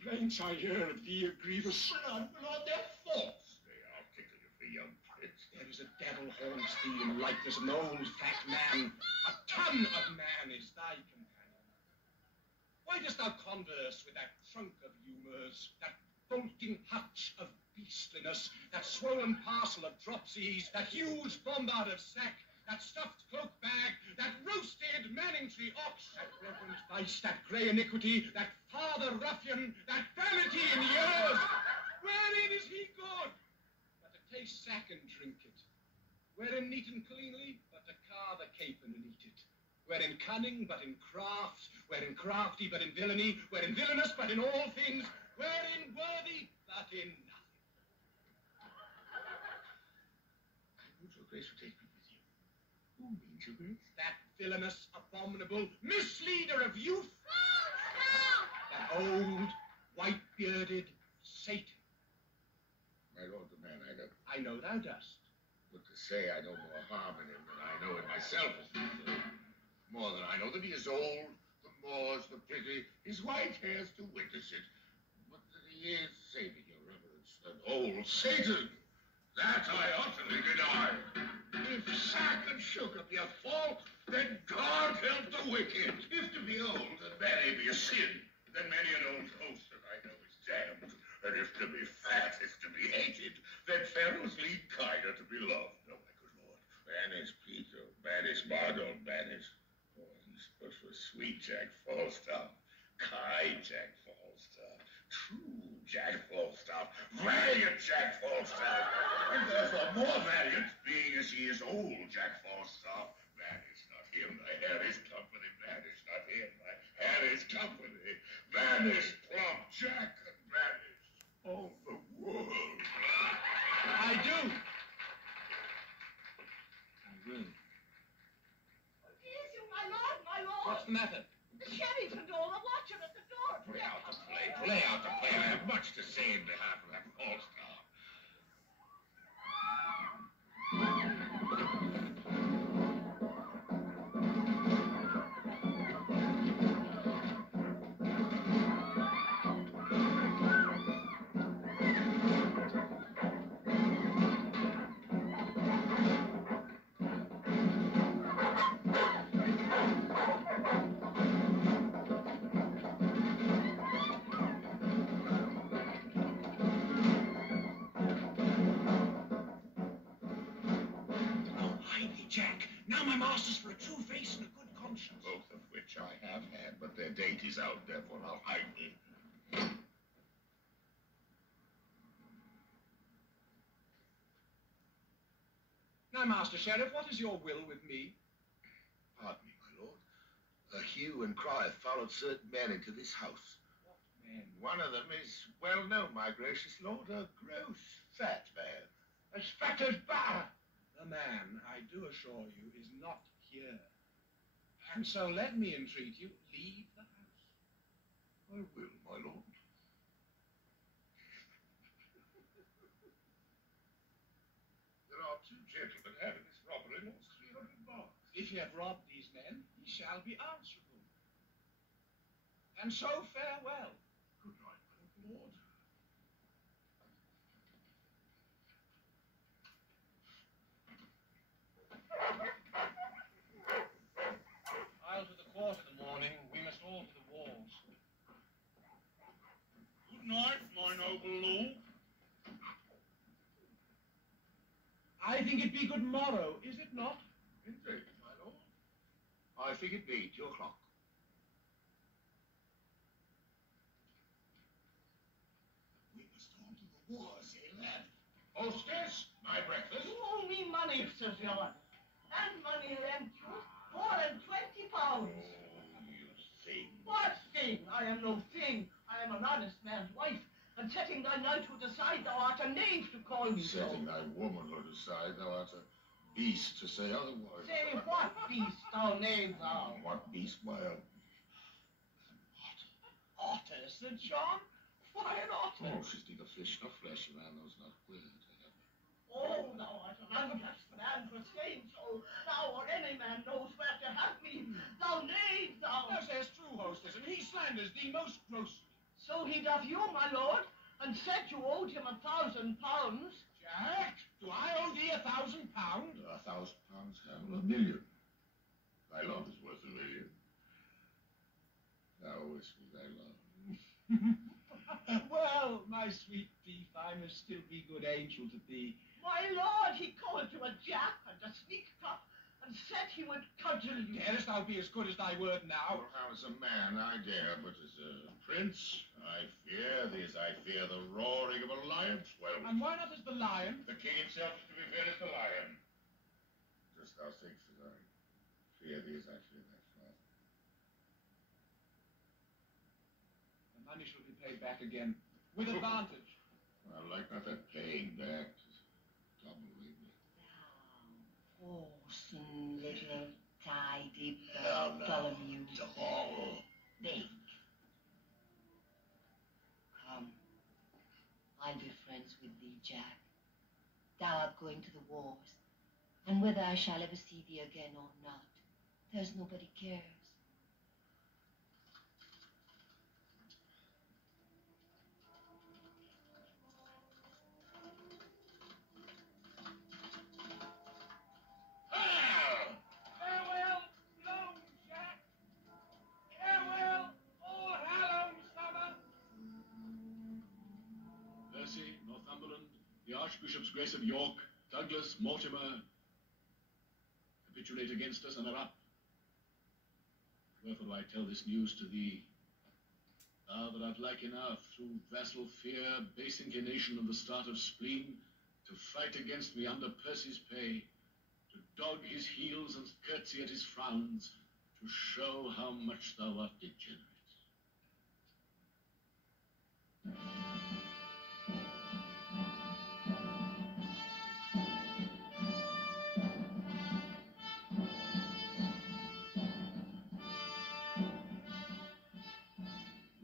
complaints I hear of thee are grievous. My lord, they're false. They are ticklish for young prince. There is a devil haunts thee in likeness of an old fat man. A ton of man is thy companion. Why dost thou converse with that trunk of humours, that bolting hutch of beastliness, that swollen parcel of dropsies, that huge bombard of sack, that stuffed cloak bag, that roasted Manningtree ox, that reverend vice, that grey iniquity, that father ruffian, that vanity in years? Wherein is he good? But to taste sack and drink it. Wherein neat and cleanly, but to carve a capon and eat it. Wherein cunning, but in craft. Wherein crafty, but in villainy. Wherein villainous, but in all things. Wherein worthy, but in nothing. I would your grace would take me with you. Who means your grace? That villainous, abominable misleader of youth. That old, white-bearded Satan. My lord, the man I know. I know thou dost. But to say I know more harm in him than I know in myself is not so. More than I know that he is old, the more's the pity. His white hairs to witness it. But that he is, saving your reverence, an old Satan. That I utterly deny. If sack and sugar be a fault, then God help the wicked. If to be old and merry be a sin, then many an old host that I know is damned. And if to be fat is to be hated, then fellows lead kinder to be loved. No, my good lord. Banish Peter, banish Mardon, banish. Oh, he's but for sweet Jack Falstaff, kind Jack Falstaff, true Jack Falstaff, valiant Jack Falstaff, and therefore more valiant, being as he is old Jack Falstaff. Banish not him, thy hair is company, banish not him, thy hair is company, banish plump Jack, and banish all the world. I do. I will. Is you, my lord? What's the matter? The sheriff and all are watching at the door. Play out the play, play out the play. I have much to say in behalf of that Falstaff. Jack, now my master's for a true face and a good conscience. Both of which I have had, but their date is out, therefore I'll hide me. Now, Master Sheriff, what is your will with me? Pardon me, my lord. A hue and cry have followed certain men into this house. What men? One of them is well known, my gracious lord, a gross, fat man, as fat as bar. The man, I do assure you, is not here. And so let me entreat you, leave the house. I will, my lord. There are two gentlemen having this robbery, lost 300 marks. If you have robbed these men, ye shall be answerable. And so farewell. Good night, my lord. I'll to the court in the morning. We must all to the walls. Good night, my noble lord. I think it be good morrow, is it not? Indeed, my lord. I think it be 2 o'clock. We must on to the wars, eh, lad? Hostess, my breakfast. You owe me money, Sir John. And money lent you. £4 and £20. Oh, you thing. What thing? I am no thing. I am an honest man's wife. And setting thy knighthood aside, thou art a knave to call me so. Setting thy womanhood aside, thou art a beast to say otherwise. Say what beast, thou knave thou? What beast, my own? Otter, Sir John? Why an otter? Oh, she's neither fish nor flesh, a man knows not where to have her. Oh, thou art an unjust man for saying so. Thou or any man knows where to have me. Thou knave, thou. Thou sayest true, hostess, and he slanders thee most grossly. So he doth you, my lord, and said you owed him £1,000. Jack, do I owe thee £1,000? £1,000, hell, £1,000,000. Thy love is worth £1,000,000. Thou wish me thy love. Well, my sweet thief, I must still be good angel to thee. My lord, he called you a jack and a sneak cup, and said he would cudgel you. Darest thou be as good as thy word now? Well, how as a man I dare, but as a prince, I fear thee as I fear the roaring of a lion's whelp. And why not as the lion? The king himself is to be feared as the lion. Just thou thinkst as I fear thee as I fear thy father. The money shall be paid back again, with advantage. I like not that paying back. Doubling me. Thou wholesome little tidy Bartholomew. Oh. Big. Come, I'll be friends with thee, Jack. Thou art going to the wars, and whether I shall ever see thee again or not, there's nobody cares. Farewell, long Jack. Farewell, all hallows summer. Percy, Northumberland, the Archbishop's Grace of York, Douglas, Mortimer, capitulate against us and are up. Wherefore do I tell this news to thee? Thou that art like enough, through vassal fear, base inclination, and the start of spleen, to fight against me under Percy's pay, to dog his heels and curtsy at his frowns, to show how much thou art degenerate.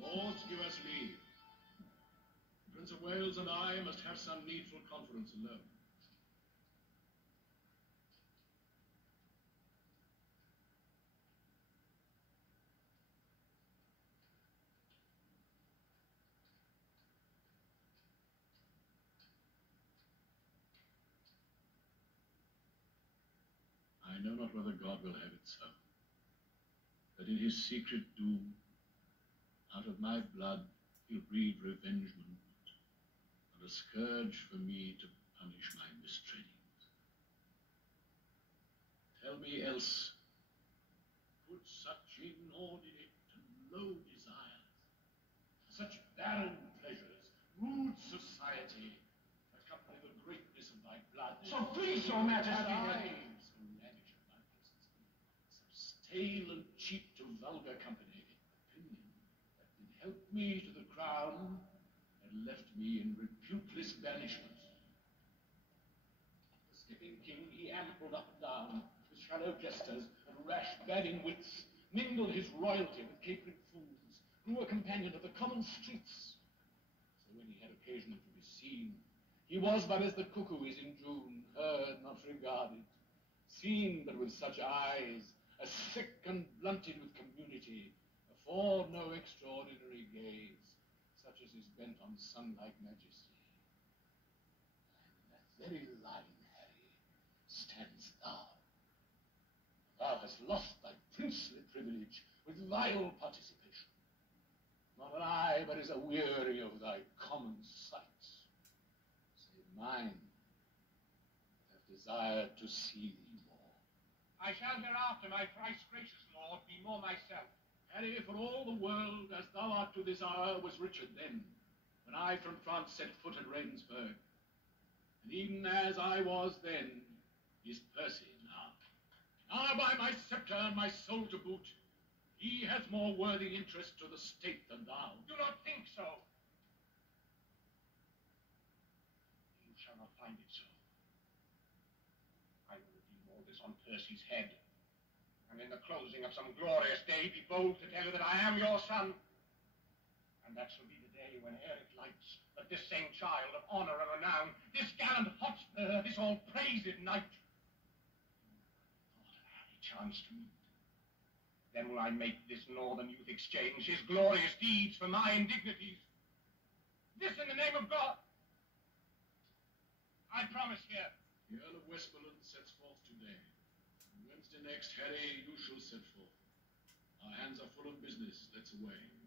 Lords, give us leave. Prince of Wales and I must have some needful conference alone. I know not whether God will have it so, that in his secret doom, out of my blood he'll breed revengement, and a scourge for me to punish my mistrainings. Tell me else, could such inordinate and low desires, such barren pleasures, rude society, accompany the greatness of thy blood? So please, your majesty. And I, so lavish of my presence, so stale and cheap to vulgar company, opinion that did help me to the crown and left me in reputeless banishment. The skipping king he ambled up and down with shallow jesters and rash badding wits, mingled his royalty with capering fools, grew a companion of the common streets. So when he had occasion to be seen, he was but as the cuckoo is in June, heard, not regarded, seen but with such eyes, as sick and blunted with community, afford no extraordinary gaze, such as is bent on sun-like majesty. And in that very line, Harry, stands thou. Thou hast lost thy princely privilege with vile participation. Not an eye but is aweary of thy common sights, save mine that have desired to see thee more. I shall hereafter, my thrice gracious lord, be more myself. Harry, for all the world, as thou art to this hour, was Richard then, when I from France set foot at Regensburg. And even as I was then, is Percy now. Now by my sceptre and my soul to boot, he hath more worthy interest to the state than thou. Do not think so. You shall not find it so. I will redeem all this on Percy's head, and in the closing of some glorious day be bold to tell you that I am your son. And that shall be the day when ere it lights, that this same child of honor and renown, this gallant Hotspur, this all-praised knight, thought I had a chance to meet, Then will I make this northern youth exchange his glorious deeds for my indignities. This in the name of God. I promise here. The Earl of Westmoreland sets forth today. Wednesday next, Harry, you shall set forth. Our hands are full of business. Let's away.